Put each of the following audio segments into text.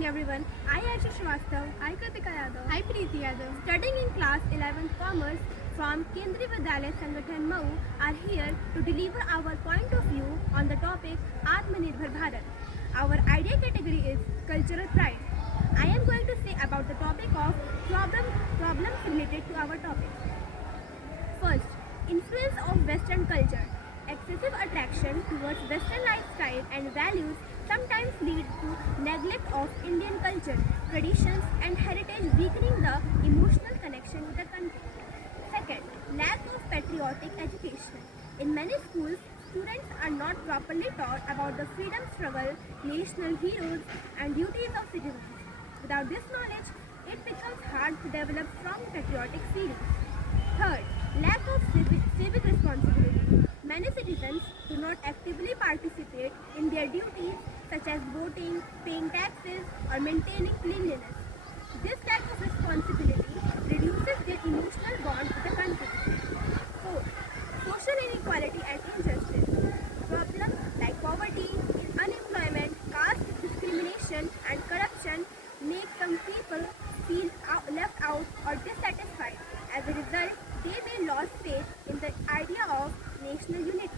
morning everyone. I Aisha Srivastav. Hi Kritika Yadav. Hi Preeti Yadav. Studying in class 11th Commerce from Kendriya Vidyalaya Sangathan Mau are here to deliver our point of view on the topic Atmanirbhar Bharat. Our idea category is cultural pride. I am going to say about the topic of problems related to our topic. First, influence of Western culture. Excessive attraction towards Western lifestyle and values sometimes lead to neglect of Indian culture, traditions, and heritage, weakening the emotional connection with the country. Second, lack of patriotic education. In many schools, students are not properly taught about the freedom struggle, national heroes, and duties of citizens. Without this knowledge, it becomes hard to develop strong patriotic feelings. Third, lack of civic responsibility. Many citizens do not actively participate in their duties such as voting, paying taxes, or maintaining cleanliness. This lack of responsibility reduces their emotional bond with the country. Fourth, social inequality and injustice. Problems like poverty, unemployment, caste discrimination, and corruption make some people feel left out or dissatisfied. As a result, they may lose faith in the idea of national unity.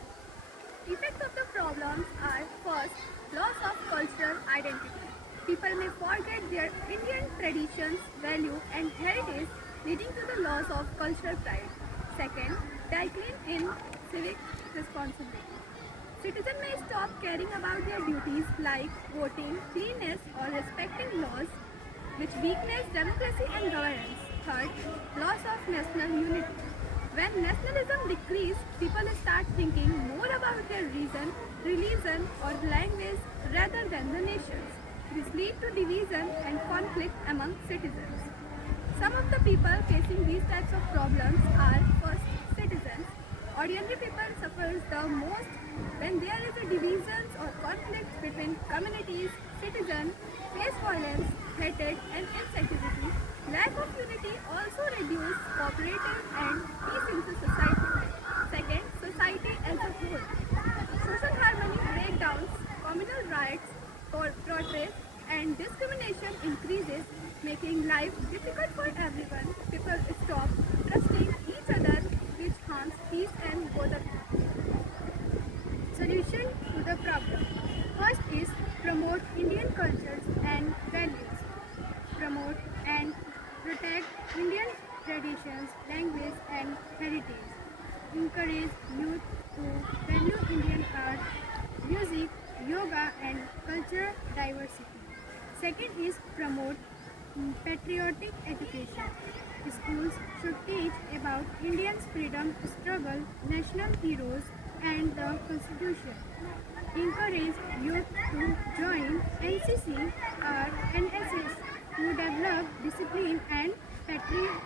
Effects of the problems are first, loss of cultural identity. People may forget their Indian traditions, value, and heritage, leading to the loss of cultural pride. Second, decline in civic responsibility. Citizens may stop caring about their duties like voting, cleanliness, or respecting laws, which weakens democracy and governance. Third, loss of national unity. When nationalism decreases, people start thinking more about their reason, religion, or language rather than the nations. This leads to division and conflict among citizens. Some of the people facing these types of problems are first citizens. Ordinary people suffers the most when there is a divisions or conflicts between communities. Citizens face violence, hatred, and insecurity. Lack of unity also reduces cooperative and peace in the society. Second, society as a whole. Social harmony breakdowns, communal rights, protests, and discrimination increases, making life difficult for everyone. People stop trusting each other, which harms peace and both. Solution to the problem. First is promote Indian cultures and values. Promote and protect Indian traditions, language, and heritage. Encourage youth to value Indian art, music, yoga, and cultural diversity. Second is promote patriotic education. Schools should teach about Indians' freedom struggle, national heroes, and the Constitution. Encourage youth to join NCC or NSS to develop discipline and patriotism.